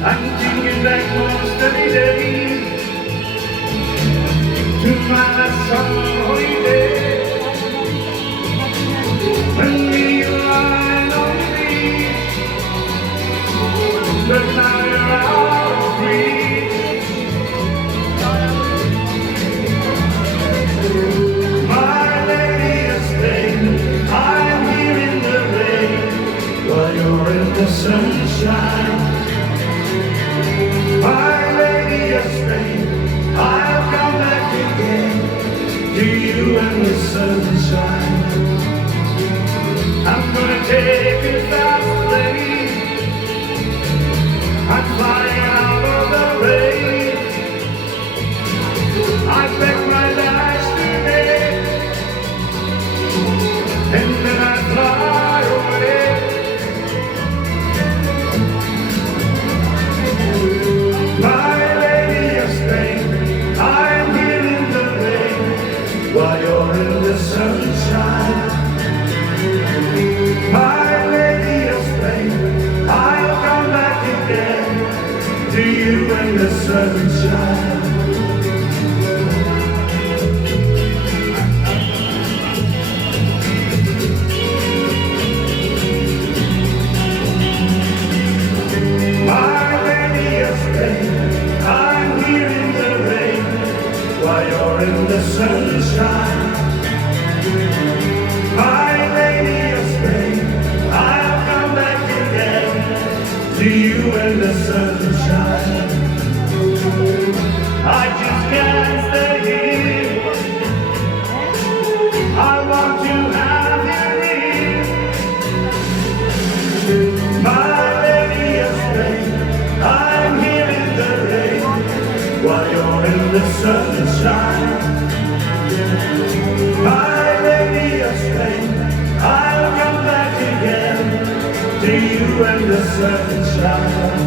I'm thinking back most every day to my last summer holiday, when we were lying on the beach, but now you're out of reach. My lady of Spain, I'm here in the rain while you're in the sunshine. My lady of Spain, I'll come back again to you and the sunshine. I'm gonna take you fast, lady. I'm flying out of the rain. I pack my bags today, and then I fly away. My lady of Spain, I'm here in the rain while you're in the sunshine. My lady of Spain, I'll come back again to you in the sunshine. My lady of Spain, I'm here in the rain while you're in the sunshine. My lady of Spain, I'll come back again to you in the sunshine. I just can't stay here. I want to have you near. My lady of Spain, I'm here in the rain while you're in the sunshine. My lady of Spain, I'll come back again to you and the sunshine.